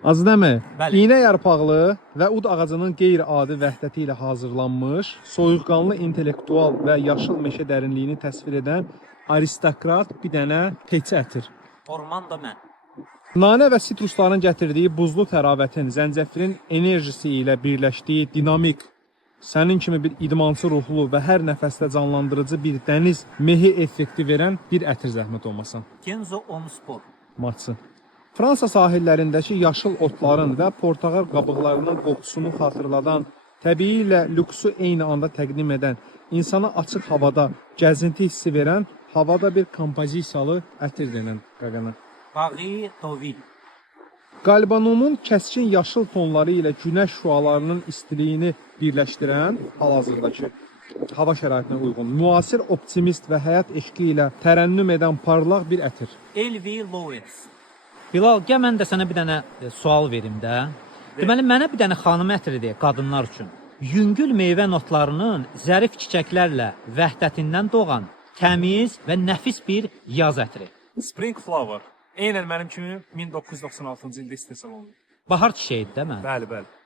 Azdəmi, Bəli. iynə yarpaqlı və ud ağacının qeyri-adi vəhdəti ilə hazırlanmış, soyuqqanlı intellektual və yaşıl meşə dərinliyini təsvir edən aristokrat bir dənə keçi ətir. Orman da mən. Nanə və sitrusların gətirdiyi buzlu təravətin, zəncəfilin enerjisi ilə birləşdiyi dinamik, sənin kimi bir idmançı ruhlu və hər nəfəsdə canlandırıcı bir dəniz mehi effekti verən bir ətir zəhmət olmasın. Kenzo Omspor. Matsı. Fransa sahillərindəki yaşıl otların və portağal qabıqlarının qoxusunu xatırladan, təbii ilə lüksu eyni anda təqdim edən, insana açıq havada gəzinti hissi verən, havada bir kompozisiyalı ətir denən qaqana. Paris Deauville. Qalbanumun kəskin yaşıl tonları ilə günəş şüalarının istiliyini birləşdirən, hal-hazırdakı hava şəraitinə uyğun, müasir optimist və həyat eşqi ilə tərənnüm edən parlaq bir ətir. Elvi Louis. Bilal, gəl mən də sənə bir dənə sual verim də. Deməli, mənə bir dənə xanım ətiri deyə qadınlar üçün. Yüngül meyvə notlarının zərif çiçəklərlə vəhdətindən doğan təmiz və nəfis bir yaz ətiri. Spring Flower. Eynən mənim kimi 1996-cı ildə istehsal olundu. Bahar çiçəyidir də mən. Bəli, bəli.